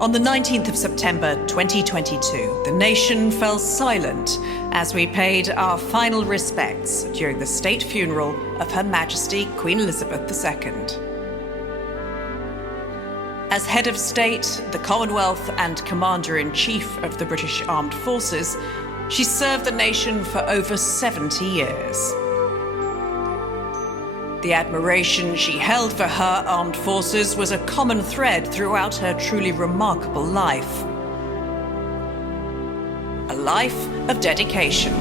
On the 19th of September 2022, the nation fell silent as we paid our final respects during the state funeral of Her Majesty Queen Elizabeth II. As head of state, the Commonwealth and Commander-in-Chief of the British Armed Forces, she served the nation for over 70 years. The admiration she held for her armed forces was a common thread throughout her truly remarkable life. A life of dedication.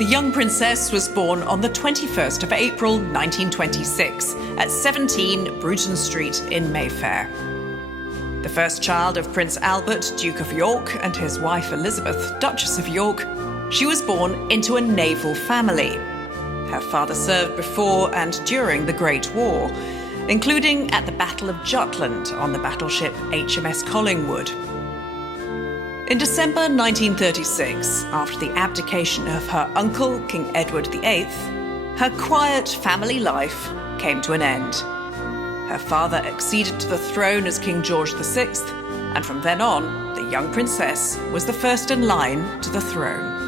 The young princess was born on the 21st of April 1926 at 17 Bruton Street in Mayfair. The first child of Prince Albert, Duke of York, and his wife Elizabeth, Duchess of York, she was born into a naval family. Her father served before and during the Great War, including at the Battle of Jutland on the battleship HMS Collingwood. In December 1936, after the abdication of her uncle, King Edward VIII, her quiet family life came to an end. Her father acceded to the throne as King George VI, and from then on, the young princess was the first in line to the throne.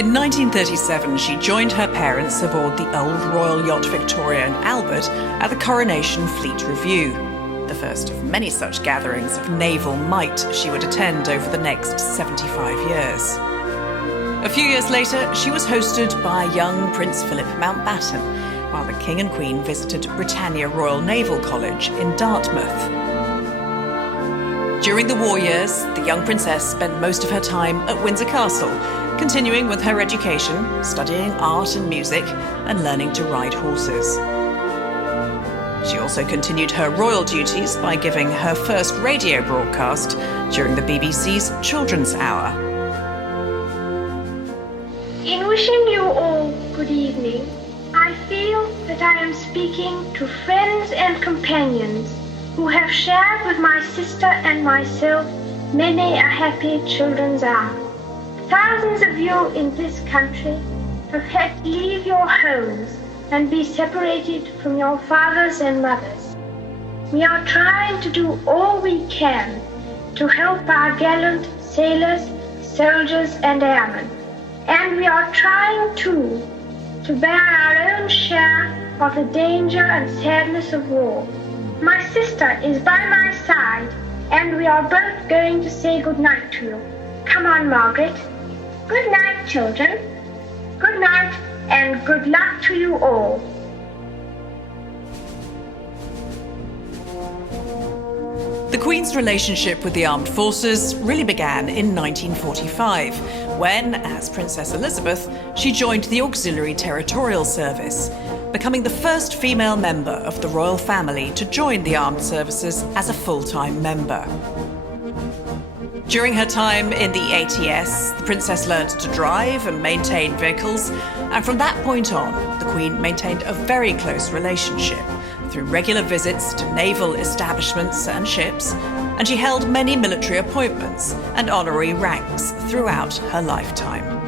In 1937, she joined her parents aboard the old Royal Yacht Victoria and Albert at the Coronation Fleet Review, the first of many such gatherings of naval might she would attend over the next 75 years. A few years later, she was hosted by young Prince Philip Mountbatten, while the King and Queen visited Britannia Royal Naval College in Dartmouth. During the war years, the young princess spent most of her time at Windsor Castle, continuing with her education, studying art and music, and learning to ride horses. She also continued her royal duties by giving her first radio broadcast during the BBC's Children's Hour. In wishing you all good evening, I feel that I am speaking to friends and companions who have shared with my sister and myself many a happy children's hour. Thousands of you in this country have had to leave your homes and be separated from your fathers and mothers. We are trying to do all we can to help our gallant sailors, soldiers and airmen. And we are trying too to bear our own share of the danger and sadness of war. My sister is by my side and we are both going to say good night to you. Come on, Margaret. Good night, children. Good night, and good luck to you all. The Queen's relationship with the armed forces really began in 1945, when, as Princess Elizabeth, she joined the Auxiliary Territorial Service, becoming the first female member of the royal family to join the armed services as a full-time member. During her time in the ATS, the princess learned to drive and maintain vehicles, and from that point on, the Queen maintained a very close relationship through regular visits to naval establishments and ships, and she held many military appointments and honorary ranks throughout her lifetime.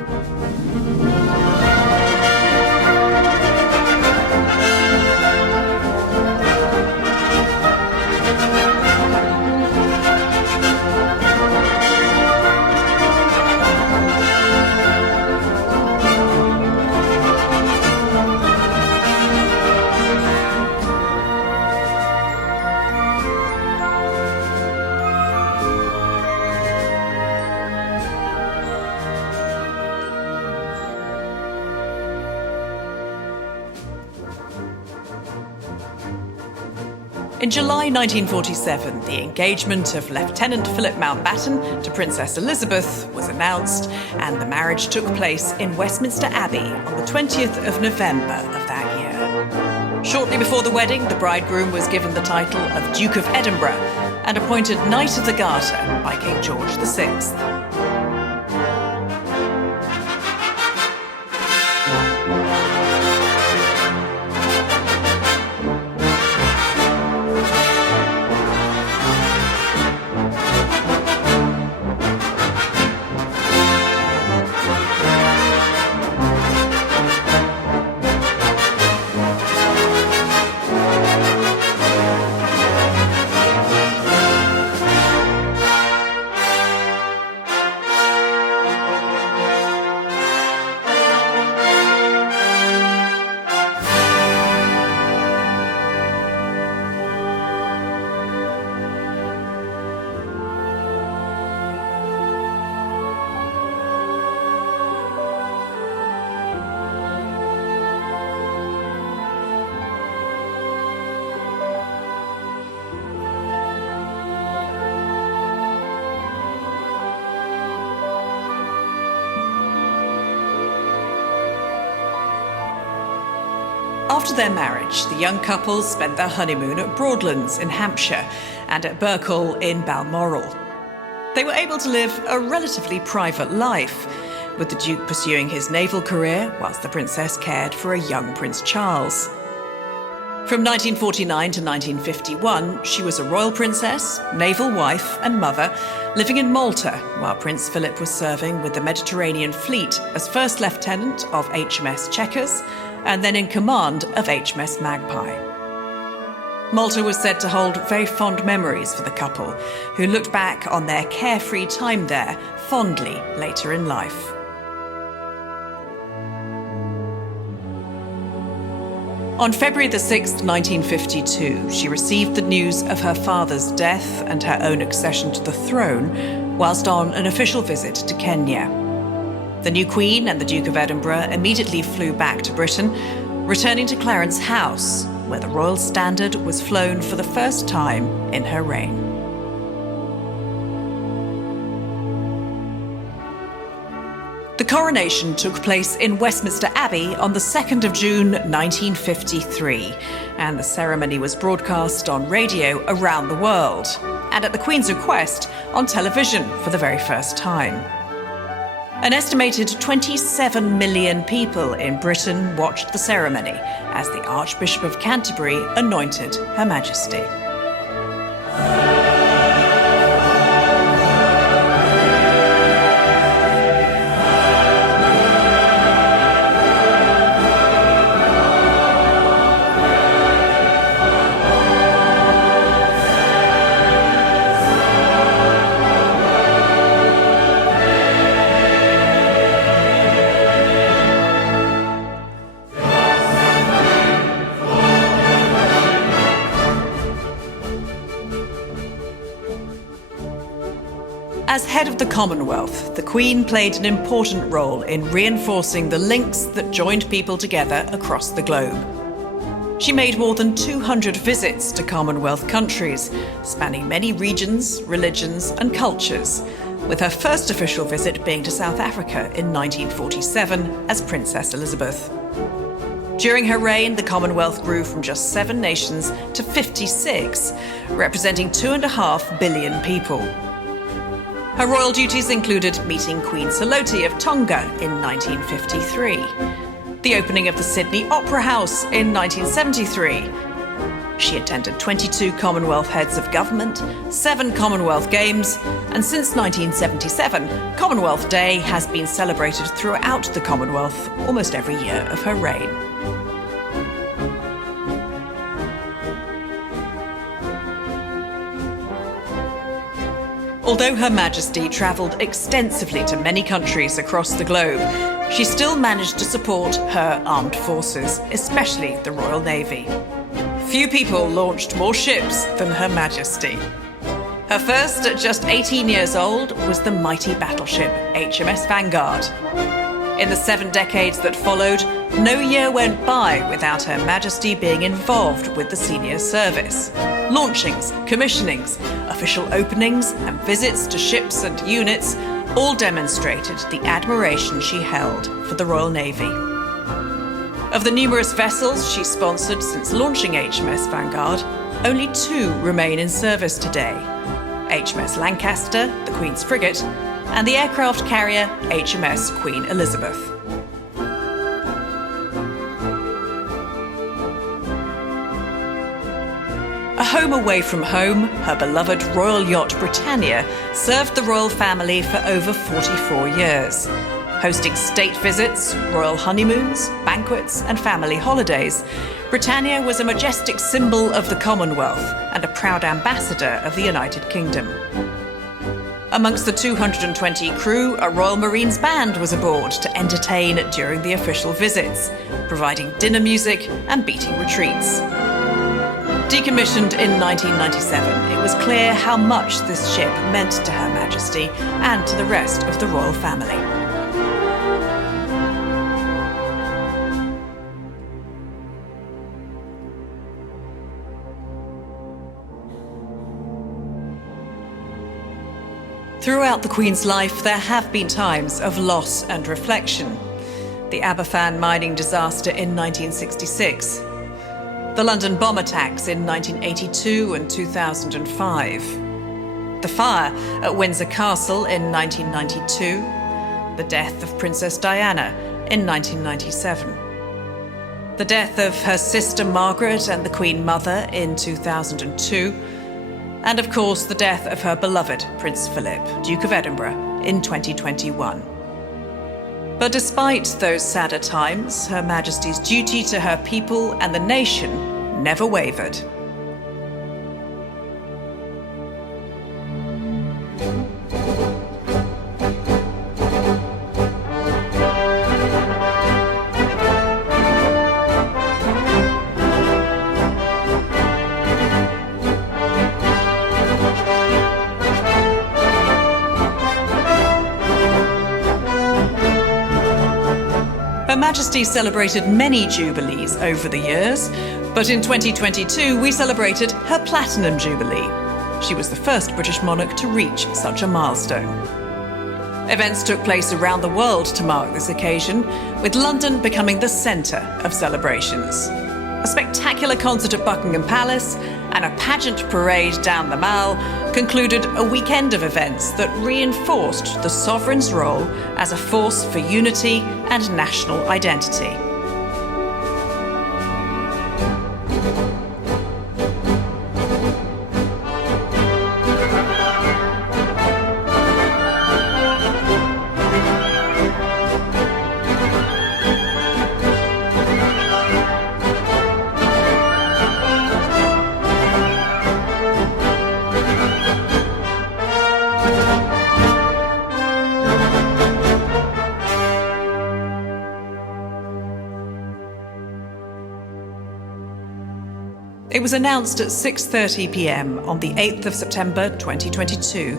In July 1947, the engagement of Lieutenant Philip Mountbatten to Princess Elizabeth was announced, and the marriage took place in Westminster Abbey on the 20th of November of that year. Shortly before the wedding, the bridegroom was given the title of Duke of Edinburgh and appointed Knight of the Garter by King George VI. After their marriage, the young couple spent their honeymoon at Broadlands in Hampshire and at Burkle in Balmoral. They were able to live a relatively private life, with the Duke pursuing his naval career whilst the Princess cared for a young Prince Charles. From 1949 to 1951, she was a royal princess, naval wife and mother, living in Malta while Prince Philip was serving with the Mediterranean Fleet as First Lieutenant of HMS Chequers and then in command of HMS Magpie. Malta was said to hold very fond memories for the couple, who looked back on their carefree time there fondly later in life. On February the 6th, 1952, she received the news of her father's death and her own accession to the throne whilst on an official visit to Kenya. The new Queen and the Duke of Edinburgh immediately flew back to Britain, returning to Clarence House, where the royal standard was flown for the first time in her reign. The coronation took place in Westminster Abbey on the 2nd of June 1953, and the ceremony was broadcast on radio around the world, and at the Queen's request, on television for the very first time. An estimated 27 million people in Britain watched the ceremony as the Archbishop of Canterbury anointed Her Majesty. As head of the Commonwealth, the Queen played an important role in reinforcing the links that joined people together across the globe. She made more than 200 visits to Commonwealth countries, spanning many regions, religions and cultures, with her first official visit being to South Africa in 1947 as Princess Elizabeth. During her reign, the Commonwealth grew from just 7 nations to 56, representing 2.5 billion people. Her royal duties included meeting Queen Saloti of Tonga in 1953, the opening of the Sydney Opera House in 1973. She attended 22 Commonwealth heads of government, 7 Commonwealth Games, and since 1977, Commonwealth Day has been celebrated throughout the Commonwealth almost every year of her reign. Although Her Majesty travelled extensively to many countries across the globe, she still managed to support her armed forces, especially the Royal Navy. Few people launched more ships than Her Majesty. Her first, at just 18 years old, was the mighty battleship HMS Vanguard. In the 7 decades that followed, no year went by without Her Majesty being involved with the senior service, launchings, commissionings, official openings, and visits to ships and units all demonstrated the admiration she held for the Royal Navy. Of the numerous vessels she sponsored since launching HMS Vanguard, only 2 remain in service today: HMS Lancaster, the Queen's frigate, and the aircraft carrier HMS Queen Elizabeth. A home away from home, her beloved royal yacht Britannia served the royal family for over 44 years. Hosting state visits, royal honeymoons, banquets, and family holidays, Britannia was a majestic symbol of the Commonwealth and a proud ambassador of the United Kingdom. Amongst the 220 crew, a Royal Marines band was aboard to entertain during the official visits, providing dinner music and beating retreats. Decommissioned in 1997, it was clear how much this ship meant to Her Majesty and to the rest of the royal family. Throughout the Queen's life, there have been times of loss and reflection. The Aberfan mining disaster in 1966, the London bomb attacks in 1982 and 2005, the fire at Windsor Castle in 1992, the death of Princess Diana in 1997, the death of her sister Margaret and the Queen Mother in 2002, and of course the death of her beloved Prince Philip, Duke of Edinburgh, in 2021. But despite those sadder times, Her Majesty's duty to her people and the nation never wavered. Her Majesty celebrated many Jubilees over the years, but in 2022 we celebrated her Platinum Jubilee. She was the first British monarch to reach such a milestone. Events took place around the world to mark this occasion, with London becoming the centre of celebrations. A spectacular concert at Buckingham Palace and a pageant parade down the Mall concluded a weekend of events that reinforced the sovereign's role as a force for unity and national identity. It was announced at 6:30 p.m. on the 8th of September 2022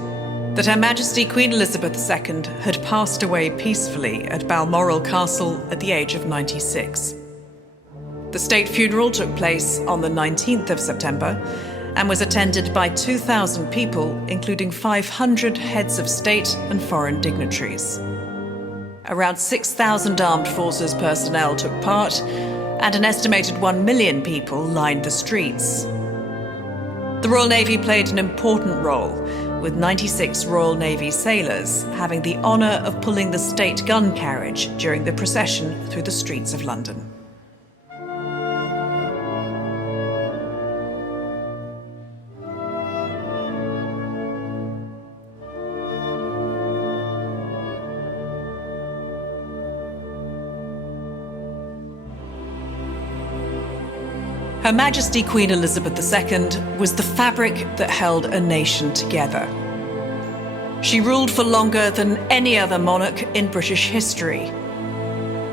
that Her Majesty Queen Elizabeth II had passed away peacefully at Balmoral Castle at the age of 96. The state funeral took place on the 19th of September and was attended by 2,000 people, including 500 heads of state and foreign dignitaries. Around 6,000 armed forces personnel took part, and an estimated 1 million people lined the streets. The Royal Navy played an important role, with 96 Royal Navy sailors having the honour of pulling the state gun carriage during the procession through the streets of London. Her Majesty Queen Elizabeth II was the fabric that held a nation together. She ruled for longer than any other monarch in British history,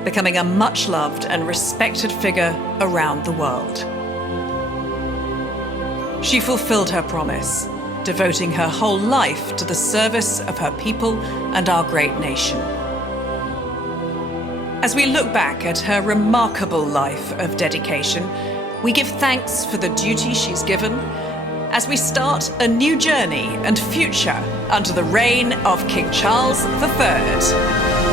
becoming a much-loved and respected figure around the world. She fulfilled her promise, devoting her whole life to the service of her people and our great nation. As we look back at her remarkable life of dedication, we give thanks for the duty she's given as we start a new journey and future under the reign of King Charles III.